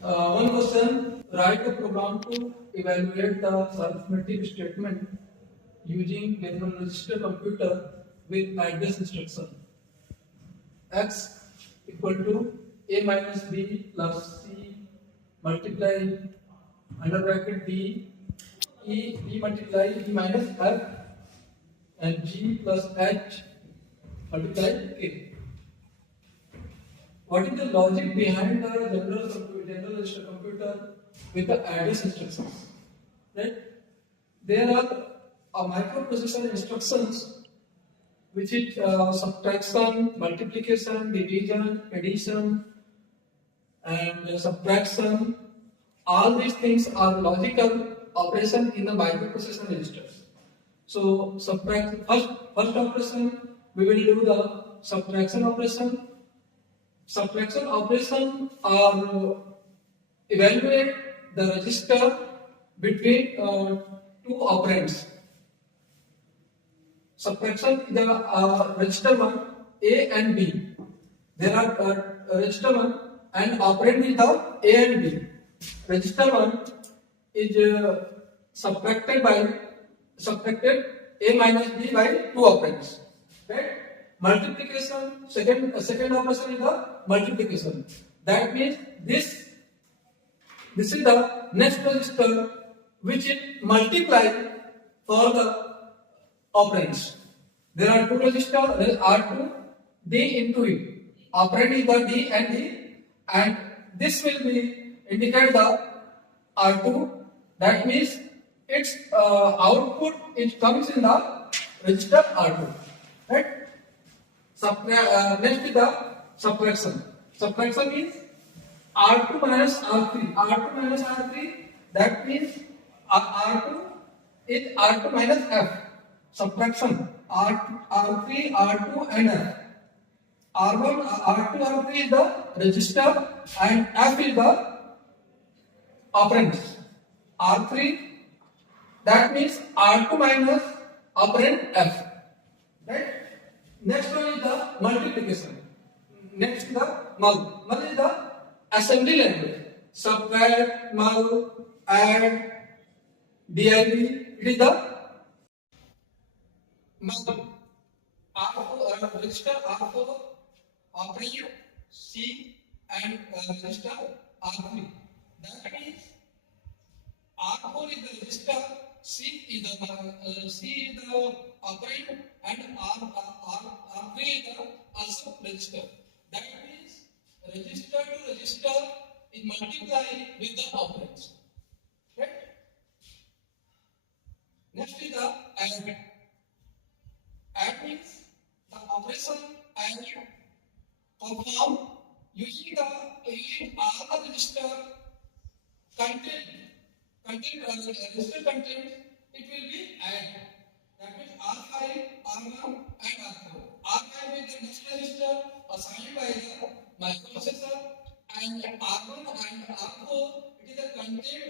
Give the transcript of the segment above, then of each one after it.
One question, write a program to evaluate the arithmetic statement using decimal register computer with address instruction. X equal to a minus b plus c multiply under bracket d b multiply e minus f and g plus h multiply k. What is the logic behind the general register computer with the address instructions? Right? There are microprocessor instructions which is subtraction, multiplication, division, addition, and subtraction. All these things are logical operation in the microprocessor registers. So first operation we will do the subtraction operation. Subtraction operation are evaluate the register between two operands. Subtraction is the register 1 A and B. There are register 1 and operand is the A and B. Register 1 is subtracted A minus B by two operands. Right? Multiplication, second operation is the multiplication. That means this is the next register which is multiply for the operands. There are two registers, R2, D into E. Operand is the D and D, and this will be indicate the R2. That means its output it comes in the register R2. Right? Next is the subtraction. Subtraction means R2 minus R3. R2 minus R3. That means R2 is R2 minus F. Subtraction R3, R2 and F. R1, R2, R3 is the register and F is the operand. R3 that means R2 minus operand F. Right? Next one is the multiplication. Next is the mul. Mul is the assembly language. Subtract, mul, add, div. It is the R4 register R4 operand C and register R3. That means R4 is the register, C is the operand, and R3 is the also register. That means register to register is multiplied with the operands. Right? Next is the add. Add means the operation add performed using all the register register content, it will be add. That means R5, R1 and R4. R5 is the next register assigned by the microprocessor, and R1 and R4 it is the content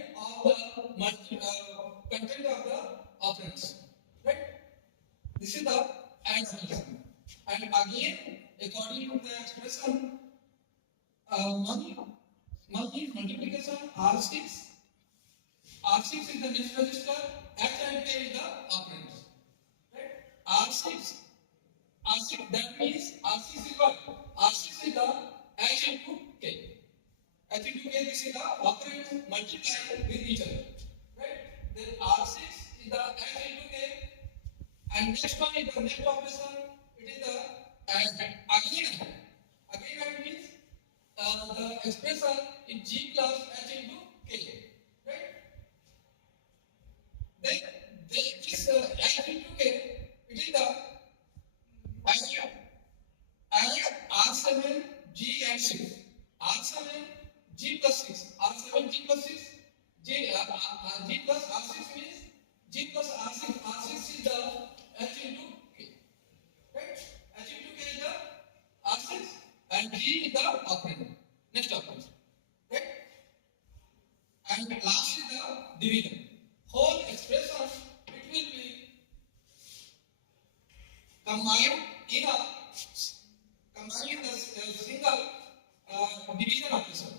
of the operands. Right? This is the add operation. And again, according to the expression, multiplication R6. R6 is the next register, H and K is the operands. Right? R6, that means R6 is what? R6 is the H into K. H into K, this is the operands multiplied with each other. Right? Then R6 is the H into K. And next one is the next operation, it is the again. Again that means the expression is G plus H into K. Right? Then this H into K, it is the R7 G and 6. R7 G plus 6. R7 G plus 6. G plus R6 means G plus R6. R6 is the H into K. Right? H into K is the R6 and G is the operand. Next operand. Right? And last is the division. Whole expression it will be combined in the single division operation.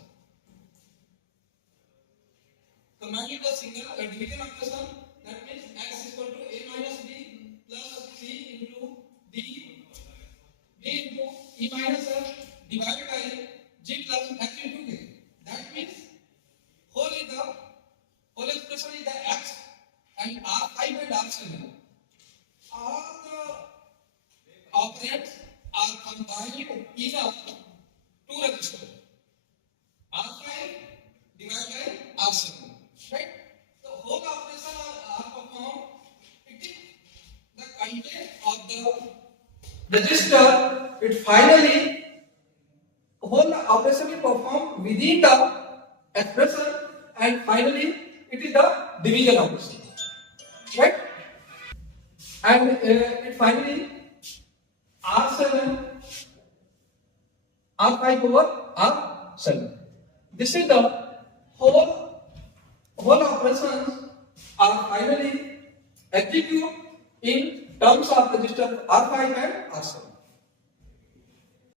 G plus H into K. That means whole expression is the X and R5 and R7. All the operands are combined in a two register. R5 divided by R7. Right? The whole operation are performed. It is the content of the register. It finally whole operation is performed within the expression, and finally it is the division operation. Right? And it finally R7 R5 over R7. This is the whole operations are finally executed in terms of register R5 and R7.